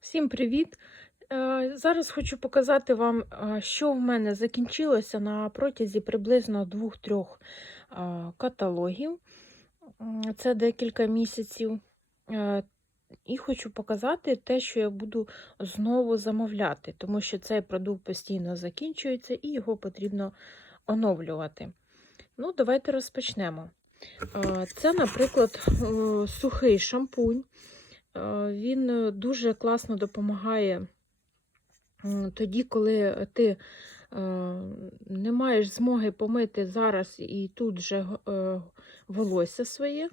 Всім привіт! Е, Зараз хочу показати вам, е, що в мене закінчилося на протязі приблизно 2-3 е, каталогів. Це декілька місяців. І хочу показати те, що я буду знову замовляти, тому що цей продукт постійно закінчується і його потрібно оновлювати. Ну, давайте розпочнемо. Це, наприклад, сухий шампунь. Е, Він е, дуже класно допомагає тоді, коли ти е, не маєш змоги помити зараз і тут же волосся своє,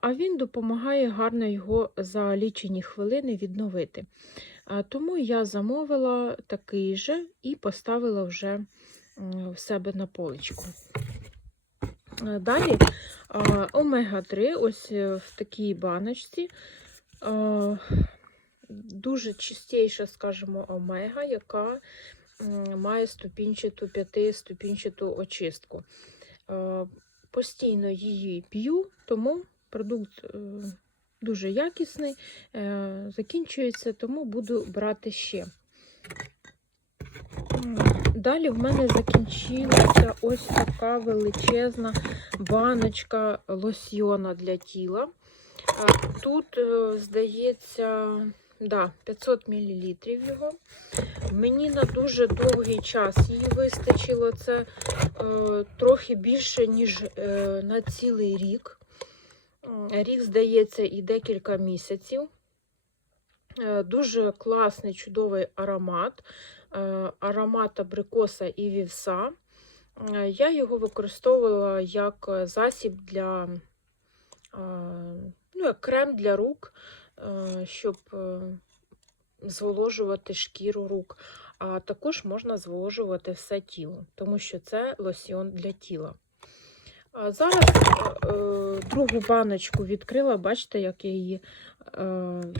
а він допомагає гарно його за лічені хвилини відновити. Тому я замовила такий же і поставила вже в себе на поличку. Далі омега-3, ось в такій баночці. Е, Дуже чистіша, скажімо, омега, яка м, має ступінчату п'ятиступінчату очистку. Е, Постійно її п'ю, тому продукт е, дуже якісний, е, закінчується, тому буду брати ще. Далі в мене закінчилася ось така величезна баночка лосьйона для тіла. Тут, е, здається, да, 500 мл його. Мені на дуже довгий час її вистачило. Це е, трохи більше, ніж е, на цілий рік. Рік, здається, і декілька місяців. Е, Дуже класний, чудовий аромат. Е, Аромат абрикоса і вівса. Е, Я його використовувала як е, засіб для е, ну, як крем для рук, е, щоб е, зволожувати шкіру рук. А також можна зволожувати все тіло, тому що це лосьйон для тіла. Зараз е, другу баночку відкрила, бачите, як я її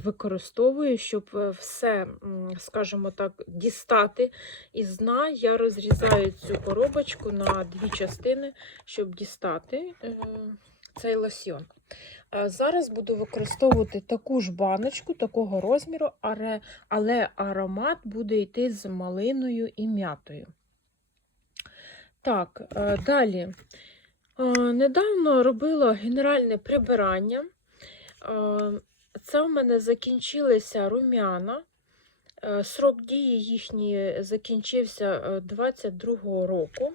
використовую, щоб все, скажімо так, дістати із дна. Я розрізаю цю коробочку на дві частини, щоб дістати цей лосьйон. Зараз буду використовувати таку ж баночку, такого розміру, але аромат буде йти з малиною і м'ятою. Так, е, далі. Е, Недавно робила генеральне прибирання. Е, Це в мене закінчилися рум'яна. Срок дії їхній закінчився е, 22-го року.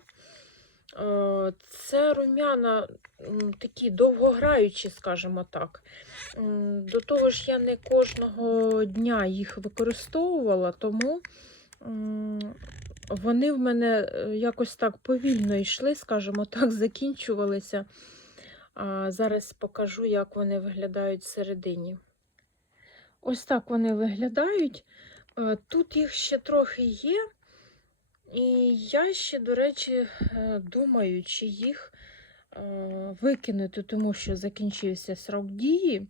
Е, Це рум'яна такі довгограючі, скажімо так. До того ж, я не кожного дня їх використовувала, тому вони в мене е, якось так повільно йшли, скажімо так, закінчувалися. А Зараз покажу, як вони виглядають всередині. Ось так вони виглядають. Е, Тут їх ще трохи є. І я ще, до речі, е, думаю, чи їх е, викинути, тому що закінчився срок дії,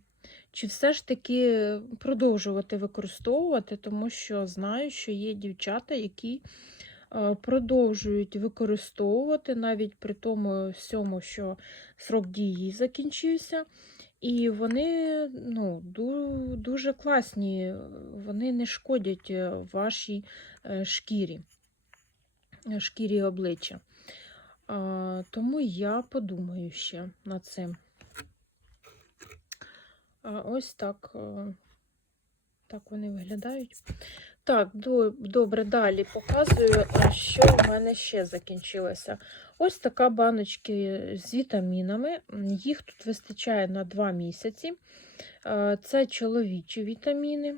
чи все ж таки продовжувати використовувати, тому що знаю, що є дівчата, які е, продовжують використовувати навіть при тому всьому, що срок дії закінчився. І вони ну, дуже класні, вони не шкодять вашій шкірі шкірі обличчя. Тому я подумаю ще над цим. Ось так, е, так вони виглядають. Так, добре, далі показую, що в мене ще закінчилося. Ось така баночки з вітамінами. Їх тут вистачає на 2 місяці. Е, Це чоловічі вітаміни.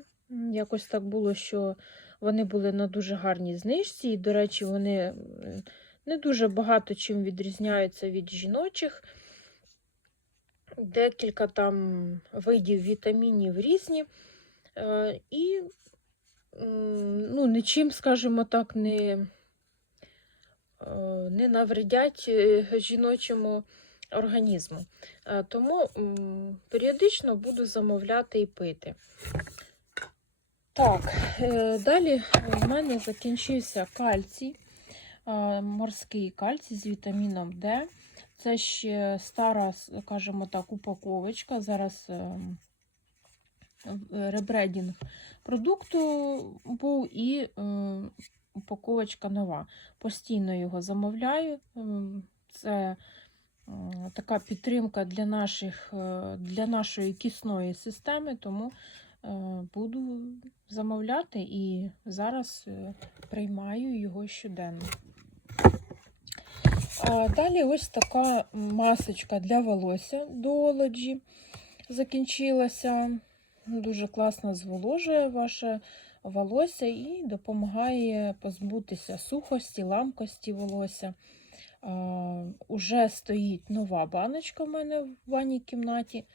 Якось так було, що вони були на дуже гарній знижці, і, до речі, вони не дуже багато чим відрізняються від жіночих. Декілька там видів вітамінів різні. Е, І ну, нічим, скажімо так, не, е, не навредять е, жіночому організму. Тому періодично буду замовляти і пити. Так, е, далі в мене закінчився кальцій, е, морський кальцій з вітаміном Д. Це ще стара, скажімо так, упаковочка. Зараз е, ребрендінг продукту був і упаковочка нова. Постійно його замовляю. Це така підтримка для, наших, для нашої кисної системи, тому буду замовляти і зараз е, приймаю його щоденно. А далі ось така масочка для волосся до закінчилася. Дуже класно зволожує ваше волосся і допомагає позбутися сухості, ламкості волосся. А, Уже стоїть нова баночка в мене в ванній кімнаті.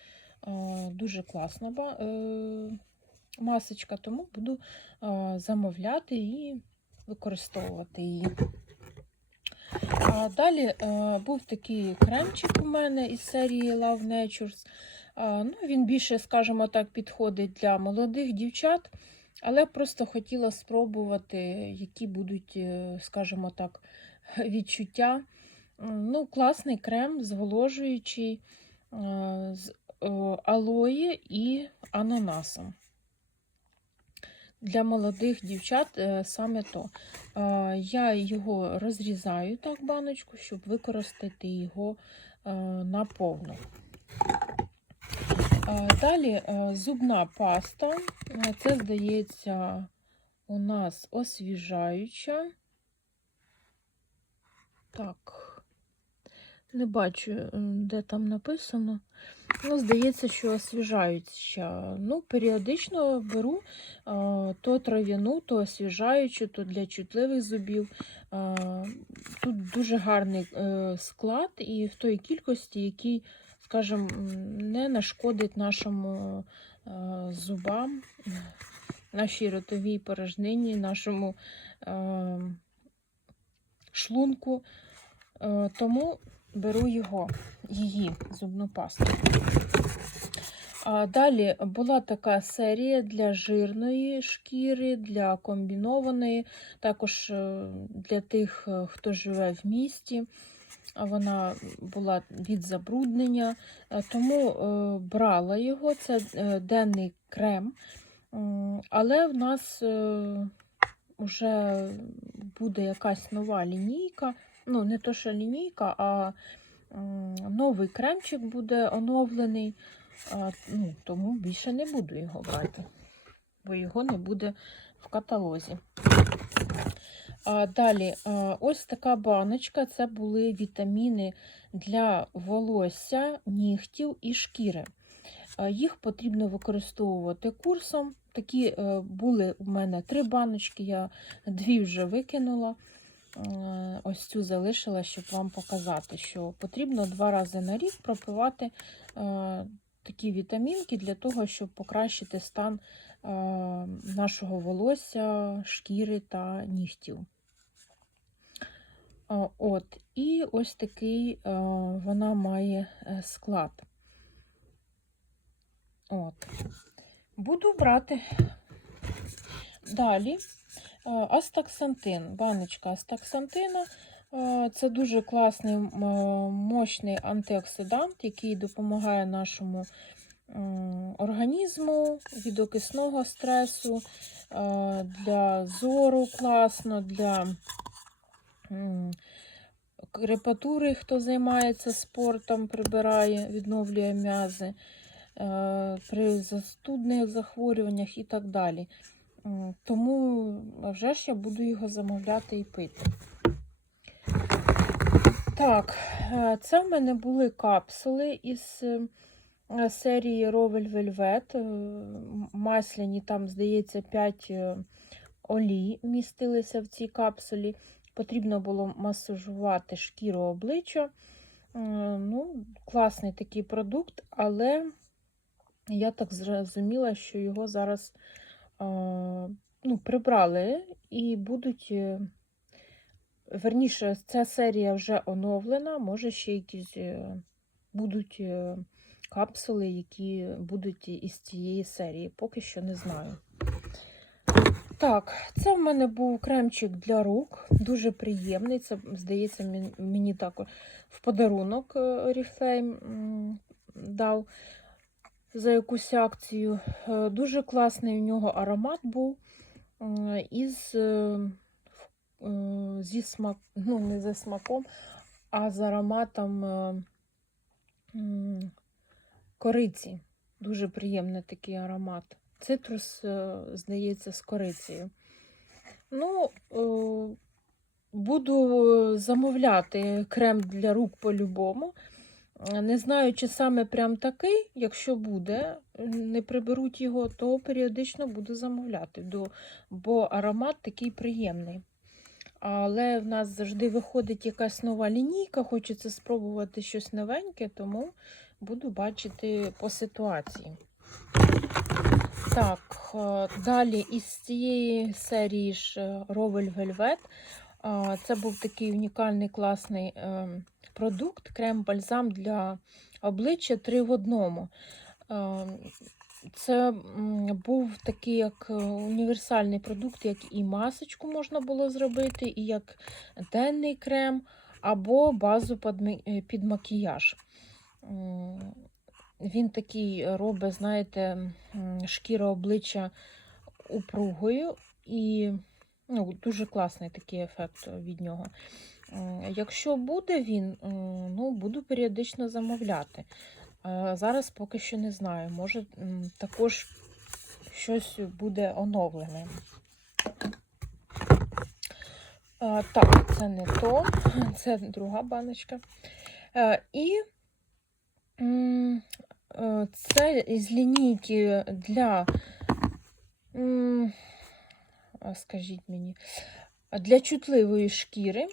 А, Дуже класна е, масочка, тому буду замовляти і використовувати її. Далі е, був такий кремчик у мене із серії Love Natures. Ну, він більше, скажімо так, підходить для молодих дівчат, але просто хотіла спробувати, які будуть, е, скажімо так, відчуття. Ну, класний крем, зволожуючий е, е, алої і ананасом. Для молодих дівчат е, саме то. Е, Я його розрізаю так, баночку, щоб використати його е, наповну. Е, Далі е, зубна паста. Е, Це, здається, у нас освіжаюча. Так, не бачу, е, де там написано. Ну, здається, що освіжаюча. Ну, періодично беру а, то трав'яну, то освіжаючу, то для чутливих зубів. А, Тут дуже гарний е, склад і в той кількості, який, скажімо, не нашкодить нашому е, зубам, нашій ротовій порожнині, нашому е, шлунку. Е, Тому беру його, її зубну пасту. А далі була така серія для жирної шкіри, для комбінованої, також е, для тих, е, хто живе в місті. Вона була від забруднення, Е, тому брала його. Це денний крем. Але в нас вже буде якась нова лінійка. Ну, не то, що лінійка, а новий кремчик буде оновлений. Ну, тому більше не буду його брати, бо його не буде в каталозі. Далі, ось така баночка це були вітаміни для волосся, нігтів і шкіри. Їх потрібно використовувати курсом. Такі е, були у мене три баночки, я дві вже викинула. Е, Ось цю залишила, щоб вам показати, що потрібно два рази на рік пропивати е, такі вітамінки для того, щоб покращити стан е, нашого волосся, шкіри та нігтів. От, і ось такий вона має склад. От. Буду брати. Далі астаксантин, баночка астаксантина. Е, Це дуже класний е, мощний антиоксидант, який допомагає нашому організму від окисного стресу, е, для зору класно, для крепатури, хто займається спортом, прибирає, відновлює м'язи, е, при застудних захворюваннях і так далі. Тому вже ж я буду його замовляти і пити. Так, е, це в мене були капсули із е, серії Velvet. Е, Масляні, там, здається, 5 олій містилися в цій капсулі. Потрібно було масажувати шкіру обличчя. Е, Ну, Класний такий продукт, але я так зрозуміла, що його зараз е, ну, прибрали і будуть. е, Верніше, ця серія вже оновлена, може ще якісь е, будуть е, капсули, які будуть із цієї серії, поки що не знаю. Так, це в мене був кремчик для рук, дуже приємний. Це, здається, мені також в подарунок Oriflame дав. За якусь акцію. Е, Дуже класний у нього аромат був е, із е, зі смак, ну, не зі смаком, а з ароматом кориці. Дуже приємний такий аромат. Цитрус, здається, з корицею. Ну, буду замовляти крем для рук по-любому. Не знаю, чи саме прям такий, якщо буде, не приберуть його, то періодично буду замовляти, бо аромат такий приємний. Але в нас завжди виходить якась нова лінійка, хочеться спробувати щось новеньке, тому буду бачити по ситуації. Так, е, далі із цієї серії ж Velvet. е, Це був такий унікальний класний продукт, крем-бальзам для обличчя 3 в одному. Е, Це був такий як е, універсальний продукт, як і масочку можна було зробити, і як денний крем, або базу під е, макіяж. Він такий робить, знаєте, шкіра обличчя упругою і ну, дуже класний такий ефект від нього. Якщо буде він, ну, буду періодично замовляти. Е, Зараз поки що не знаю. Може, також щось буде оновлене. Е, Так, це не то, це друга баночка. Е, І це із лінійки для, скажіть мені, для чутливої шкіри.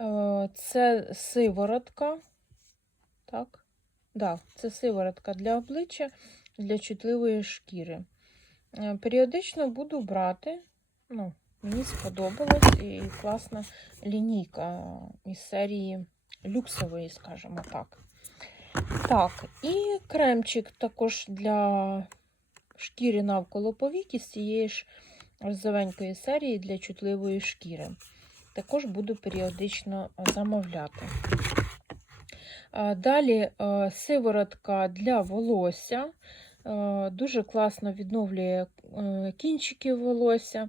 Е, Це сиворотка. Так, да, це сиворотка для обличчя, для чутливої шкіри. Е, Періодично буду брати. Ну, мені сподобалась і класна лінійка із серії люксової, скажімо так. Так, і кремчик також для шкіри навколо повік із цієї ж розовенької серії для чутливої шкіри. Також буду періодично замовляти. Далі е, сиворотка для волосся. Е, Дуже класно відновлює е, кінчики волосся,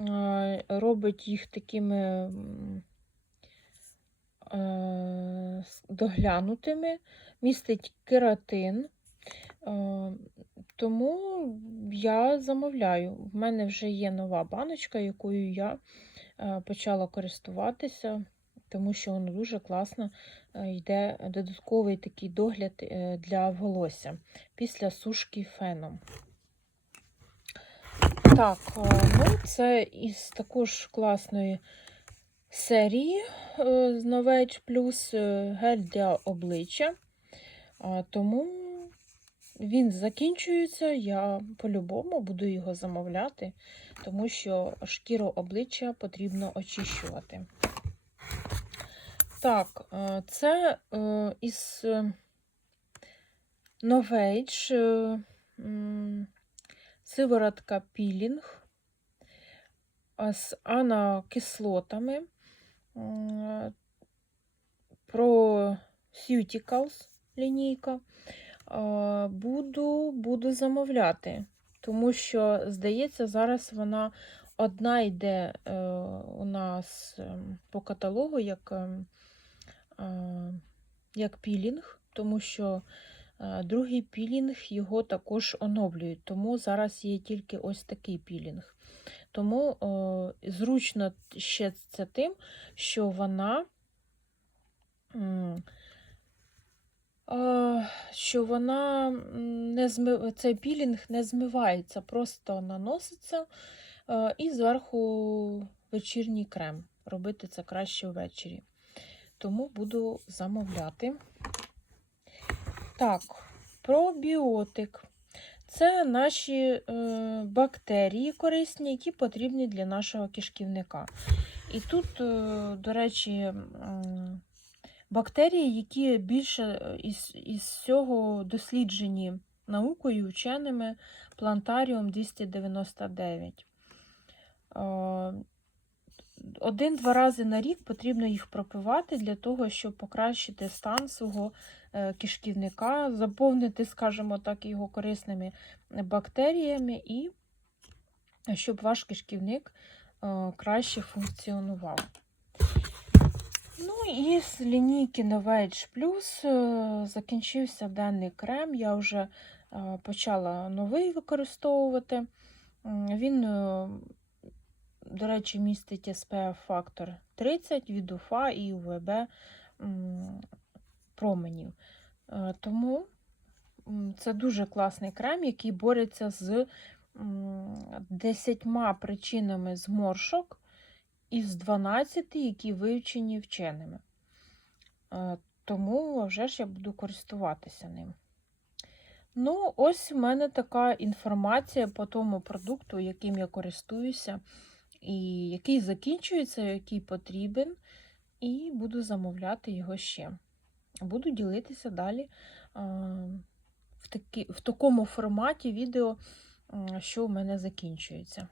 е, робить їх такими е, доглянутими, містить кератин. Е, Тому я замовляю. В мене вже є нова баночка, якою я е, почала користуватися, тому що воно дуже класно е, йде додатковий такий догляд е, для волосся після сушки феном. Так, е, ну це із також класної серії е, з Novage Plus е, гель для обличчя. Тому він закінчується, я по-любому буду його замовляти, тому що шкіру обличчя потрібно очищувати. Так, е, це е, із е, Novage сиворотка пілінг з анакислотами про Cuticals лінійка. Е, Буду, буду замовляти, тому що, здається, зараз вона одна йде е, у нас ем, по каталогу як, ем, е, як пілінг, тому що другий пілінг його також оновлюють, тому зараз є тільки ось такий пілінг. Тому е, зручно ще це тим, що вона. Е, Що вона не зми... цей пілінг не змивається, просто наноситься е, і зверху вечірній крем. Робити це краще ввечері. Тому буду замовляти. Так, пробіотик. Це наші е, бактерії корисні, які потрібні для нашого кишківника. І тут, е, до речі, м, бактерії, які більше е, із, із всього досліджені наукою, вченими Плантаріум 299. Е, один-два рази на рік потрібно їх пропивати для того, щоб покращити стан свого е, кишківника, заповнити, скажімо так, його корисними бактеріями і щоб ваш кишківник краще функціонував. Ну і з лінійки Novage Plus е, закінчився даний крем. Я вже е, почала новий використовувати. Він, е, до речі, містить SPF фактор 30 від УФА і УВБ променів. Тому це дуже класний крем, який бореться з 10 причинами зморшок із 12, які вивчені вченими. Е, Тому вже ж я буду користуватися ним. Ну, ось у мене така інформація по тому продукту, яким я користуюся, і який закінчується, який потрібен, і буду замовляти його ще. Буду ділитися далі е, в, такі, в такому форматі відео, що у мене закінчується.